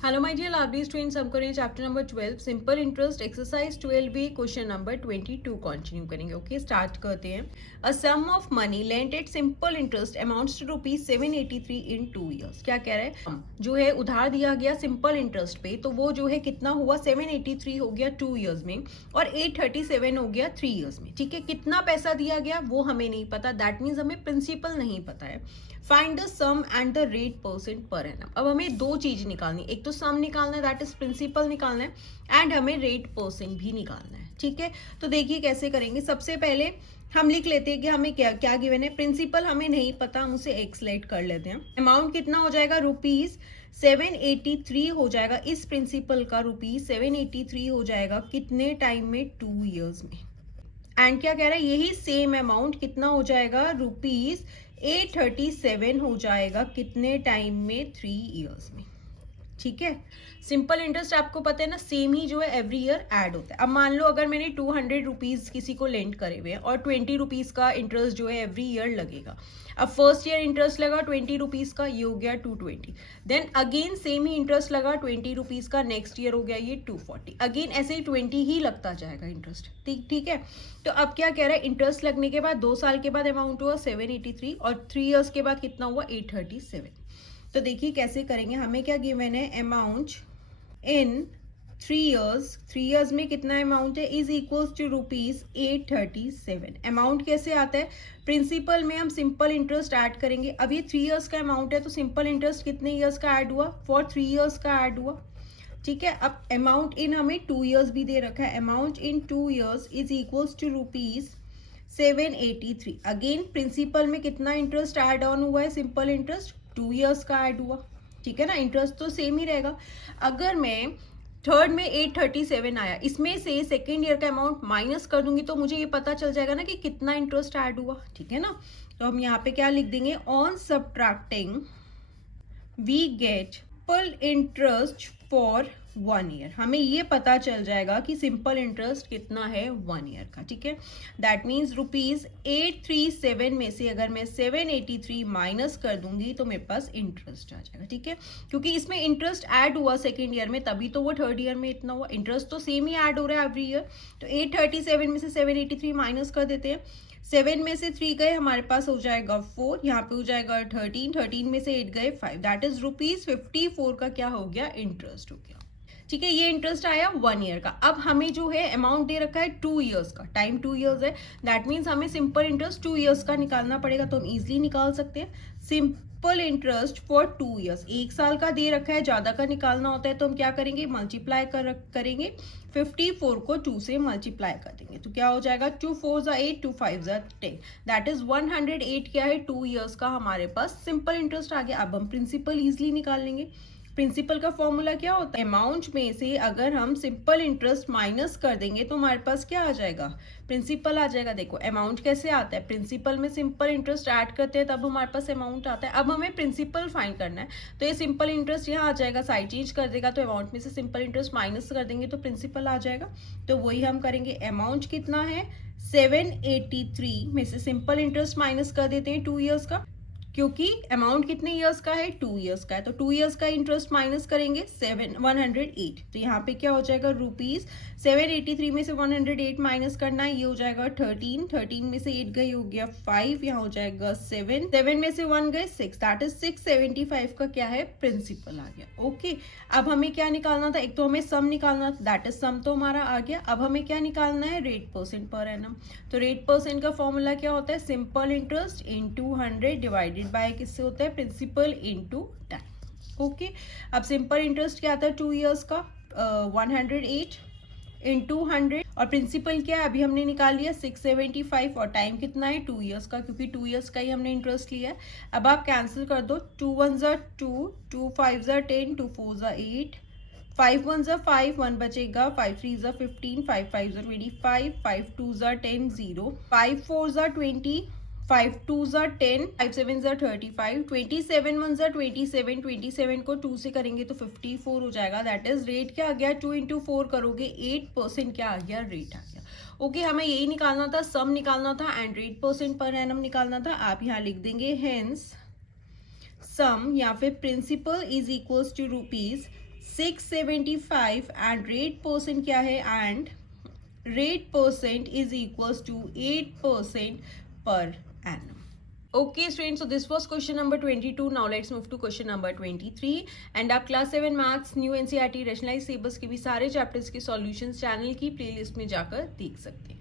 Hello my dear lovely students, हम करेंगे chapter number 12 simple interest exercise 12 question number 22 continue करेंगे। Okay, start करते हैं। A sum of money lent at simple interest amounts to ₹783 in 2 years. क्या कह रहा है, जो है उधार दिया गया सिंपल इंटरेस्ट पे, तो वो जो है कितना हुआ 783 हो गया 2 ईयर्स में और 837 हो गया 3 ईयर्स में। ठीक है, कितना पैसा दिया गया वो हमें नहीं पता, दैट मीन्स हमें प्रिंसिपल नहीं पता है। Find the sum and the rate percent per annum. अब हमें दो चीज निकालनी, एक तो सम निकालना है दैट इज प्रिंसिपल निकालना है एंड हमें रेट परसेंट भी निकालना है। ठीक है, तो देखिए कैसे करेंगे। सबसे पहले हम लिख लेते हैं कि हमें क्या क्या गिवन है। प्रिंसिपल हमें नहीं पता, हम उसे एक्सलेट कर लेते हैं। अमाउंट कितना हो जाएगा, ₹783 हो जाएगा। इस प्रिंसिपल का ₹783 हो जाएगा कितने टाइम में, 2 ईयर्स में। एंड क्या कह रहा है, यही सेम अमाउंट कितना हो जाएगा, ₹837 हो जाएगा कितने टाइम में, 3 ईयर्स में। ठीक है, सिंपल इंटरेस्ट आपको पता है ना, सेम ही जो है एवरी ईयर ऐड होता है। अब मान लो अगर मैंने 200 रुपीज किसी को लेंड करे हुए हैं और 20 रुपीज का इंटरेस्ट जो है एवरी ईयर लगेगा। अब फर्स्ट ईयर इंटरेस्ट लगा 20 रुपीज का, ये हो गया 220। देन अगेन सेम ही इंटरेस्ट लगा 20 रुपीज का, नेक्स्ट ईयर हो गया ये 240। अगेन ऐसे ही 20 ही लगता जाएगा इंटरेस्ट। ठीक है, तो अब क्या कह रहा है, इंटरेस्ट लगने के बाद 2 साल के बाद अमाउंट हुआ 783 और 3 ईयर्स के बाद कितना हुआ 837। तो देखिए कैसे करेंगे। हमें क्या गिवन है, अमाउंट इन 3 ईयर्स में कितना अमाउंट है, इज इक्वल्स टू ₹837। अमाउंट कैसे आता है, प्रिंसिपल में हम सिंपल इंटरेस्ट ऐड करेंगे। अब ये 3 ईयर्स का अमाउंट है तो सिंपल इंटरेस्ट कितने ईयर्स का ऐड हुआ, फॉर 3 ईयर्स का ऐड हुआ। ठीक है, अब अमाउंट इन हमें 2 ईयर्स भी दे रखा है। Amount in 2 years is equals to ₹783। Again principal में कितना इंटरेस्ट ऐड ऑन हुआ है, सिंपल इंटरेस्ट 2 ईयर्स का ऐड हुआ। ठीक है ना, इंटरेस्ट तो सेम ही रहेगा। अगर मैं थर्ड में 837 आया, इसमें से सेकेंड ईयर का अमाउंट माइनस कर दूंगी तो मुझे ये पता चल जाएगा ना कि कितना इंटरेस्ट ऐड हुआ। ठीक है ना, तो हम यहाँ पे क्या लिख देंगे, on subtracting we get simple interest for 1 year. हमें ये पता चल जाएगा कि सिंपल इंटरेस्ट कितना है 1 ईयर का। ठीक है, दैट मीन्स ₹837 में से अगर मैं 783 माइनस कर दूंगी तो मेरे पास इंटरेस्ट आ जाएगा। ठीक है, क्योंकि इसमें इंटरेस्ट ऐड हुआ सेकेंड ईयर में, तभी तो वो थर्ड ईयर में इतना हुआ। इंटरेस्ट तो सेम ही ऐड हो रहा है एवरी ईयर। तो 837 में से 783 माइनस कर देते हैं। 7 में से 3 गए, हमारे पास हो जाएगा 4, यहाँ पे हो जाएगा 13 में से 8 गए 5, दैट इज ₹54 का क्या हो गया, इंटरेस्ट हो गया। ठीक है, ये इंटरेस्ट आया 1 ईयर का। अब हमें जो है अमाउंट दे रखा है 2 ईयर्स का, टाइम 2 ईयर्स है, दैट मीन्स हमें सिंपल इंटरेस्ट 2 ईयर्स का निकालना पड़ेगा। तो हम इजिली निकाल सकते हैं सिंपल इंटरेस्ट फॉर 2 ईयर्स। 1 साल का दे रखा है, ज्यादा का निकालना होता है तो हम क्या करेंगे, मल्टीप्लाई करेंगे 54 को 2 से मल्टीप्लाई कर देंगे तो क्या हो जाएगा, 2 4 8, 2 5 10, दैट इज 108 क्या है, 2 ईयर्स का हमारे पास सिंपल इंटरेस्ट आ गया। अब हम प्रिंसिपल इजिली निकाल लेंगे। प्रिंसिपल का फॉर्मूला क्या होता है, अमाउंट में से अगर हम सिंपल इंटरेस्ट माइनस कर देंगे तो हमारे पास क्या आ जाएगा, प्रिंसिपल आ जाएगा। देखो अमाउंट कैसे आता है, प्रिंसिपल में सिंपल इंटरेस्ट ऐड करते हैं तब हमारे पास अमाउंट आता है। अब हमें प्रिंसिपल फाइंड करना है तो ये सिंपल इंटरेस्ट यहाँ आ जाएगा, साइड चेंज कर देगा तो अमाउंट में से सिंपल इंटरेस्ट माइनस कर देंगे तो प्रिंसिपल आ जाएगा। तो वही हम करेंगे। अमाउंट कितना है 783 में से सिंपल इंटरेस्ट माइनस कर देते हैं 2 ईयर्स का, क्योंकि अमाउंट कितने ईयर्स का है, 2 ईयर्स का है। तो 2 ईयर्स का इंटरेस्ट माइनस करेंगे 108। तो यहाँ पे क्या हो जाएगा, ₹783 में से 108 माइनस करना है, ये हो जाएगा 13 में से 8 गए हो गया 5, यहाँ हो जाएगा 7 में से 1 गए 6, दैट इज 675 का क्या है, प्रिंसिपल आ गया। ओके, अब हमें क्या निकालना था, एक तो हमें सम निकालना था, दैट इज सम तो हमारा आ गया। अब हमें क्या निकालना है, रेट परसेंट पर एनम। तो रेट परसेंट का फॉर्मूला क्या होता है, simple interest into 100 divided by किससे होता है, प्रिंसिपल इंटू टाइम। ओके, अब सिंपल इंटरेस्ट क्या आता है 2 ईयर्स का, 108 इंटू 100 और प्रिंसिपल क्या है अभी हमने निकाल लिया 675 और टाइम कितना है 2 ईयर्स का, क्योंकि 2 ईयर्स का ही हमने इंटरेस्ट लिया है। अब आप कैंसिल कर दो, 2 1 2, 2 5 10, 2 4 8, 5 1 5, 1 बचेगा, 5 3 15, 5 5 25, 5 2 10 0, 5 4 20, 5 2 10, 5 7 35, 27 1 27, 27 को 2 से करेंगे तो 54 हो जाएगा। दैट इज रेट क्या आ गया, 2 इंटू 4 करोगे 8% क्या आ गया, रेट आ गया। ओके, हमें यही निकालना था, सम निकालना था and rate percent per annum निकालना था। आप यहाँ लिख देंगे हेंस सम या फिर principal is equals to 675 and rate percent क्या है, and rate percent is equals to 8% per annum. Okay students, so this was question number 22. Now let's move to question number 23. And आप class 7 maths new NCERT rationalised syllabus के भी सारे chapters के solutions channel की playlist में जाकर देख सकते हैं.